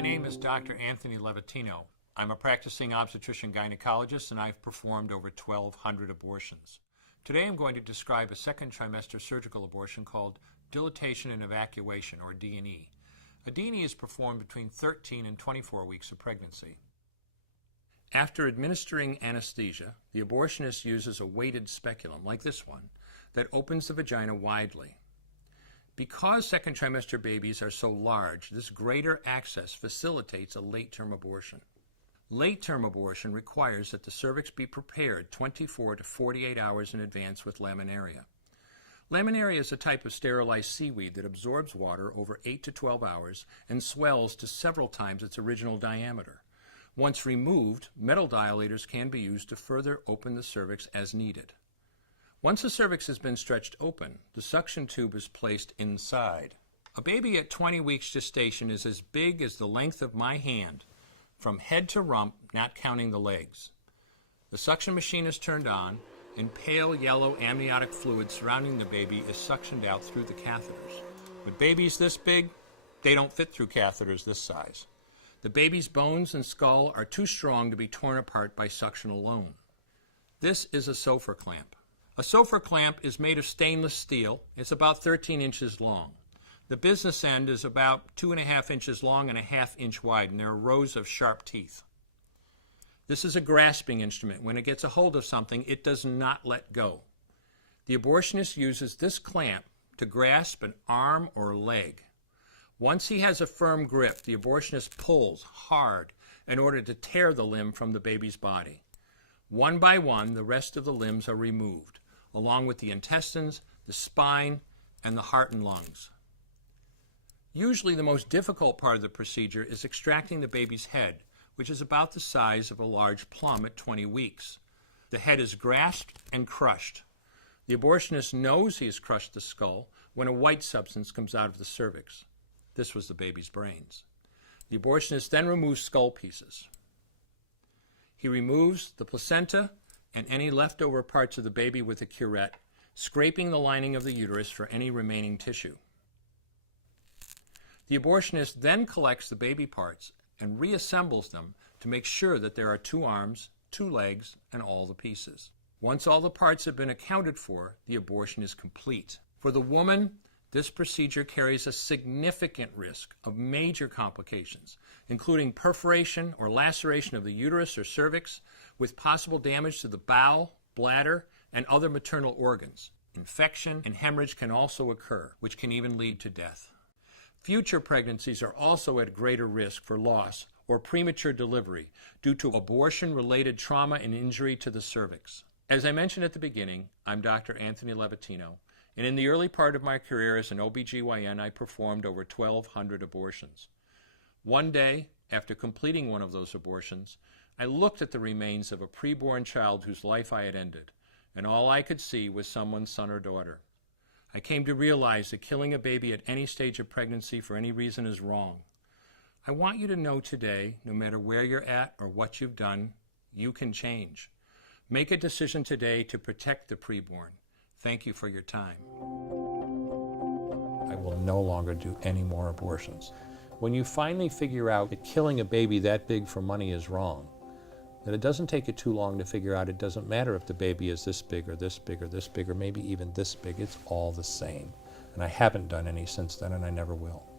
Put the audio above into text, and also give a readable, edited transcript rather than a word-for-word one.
My name is Dr. Anthony Levatino. I'm a practicing obstetrician-gynecologist, and I've performed over 1,200 abortions. Today I'm going to describe a second trimester surgical abortion called Dilation and Evacuation, or D&E. A D&E is performed between 13 and 24 weeks of pregnancy. After administering anesthesia, the abortionist uses a weighted speculum, like this one, that opens the vagina widely. Because second trimester babies are so large, this greater access facilitates a late-term abortion. Late-term abortion requires that the cervix be prepared 24 to 48 hours in advance with laminaria. Laminaria is a type of sterilized seaweed that absorbs water over 8 to 12 hours and swells to several times its original diameter. Once removed, metal dilators can be used to further open the cervix as needed. Once the cervix has been stretched open, the suction tube is placed inside. A baby at 20 weeks gestation is as big as the length of my hand, from head to rump, not counting the legs. The suction machine is turned on, and pale yellow amniotic fluid surrounding the baby is suctioned out through the catheters. With babies this big, they don't fit through catheters this size. The baby's bones and skull are too strong to be torn apart by suction alone. This is a Sofer clamp. A Sofer clamp is made of stainless steel. It's about 13 inches long. The business end is about 2.5 inches long and a 1/2 inch wide, and there are rows of sharp teeth. This is a grasping instrument. When it gets a hold of something, it does not let go. The abortionist uses this clamp to grasp an arm or leg. Once he has a firm grip, the abortionist pulls hard in order to tear the limb from the baby's body. One by one, the rest of the limbs are removed, along with the intestines, the spine, and the heart and lungs. Usually the most difficult part of the procedure is extracting the baby's head, which is about the size of a large plum at 20 weeks. The head is grasped and crushed. The abortionist knows he has crushed the skull when a white substance comes out of the cervix. This was the baby's brains. The abortionist then removes skull pieces. He removes the placenta and any leftover parts of the baby with a curette, scraping the lining of the uterus for any remaining tissue. The abortionist then collects the baby parts and reassembles them to make sure that there are 2 arms, 2 legs, and all the pieces. Once all the parts have been accounted for, the abortion is complete. For the woman, this procedure carries a significant risk of major complications, including perforation or laceration of the uterus or cervix, with possible damage to the bowel, bladder, and other maternal organs. Infection and hemorrhage can also occur, which can even lead to death. Future pregnancies are also at greater risk for loss or premature delivery due to abortion-related trauma and injury to the cervix. As I mentioned at the beginning, I'm Dr. Anthony Levatino, and in the early part of my career as an OBGYN, I performed over 1,200 abortions. One day, after completing one of those abortions, I looked at the remains of a preborn child whose life I had ended, and all I could see was someone's son or daughter. I came to realize that killing a baby at any stage of pregnancy for any reason is wrong. I want you to know today, no matter where you're at or what you've done, you can change. Make a decision today to protect the preborn. Thank you for your time. I will no longer do any more abortions. When you finally figure out that killing a baby that big for money is wrong, that it doesn't take you too long to figure out it doesn't matter if the baby is this big or this big or this big or maybe even this big, it's all the same. And I haven't done any since then, and I never will.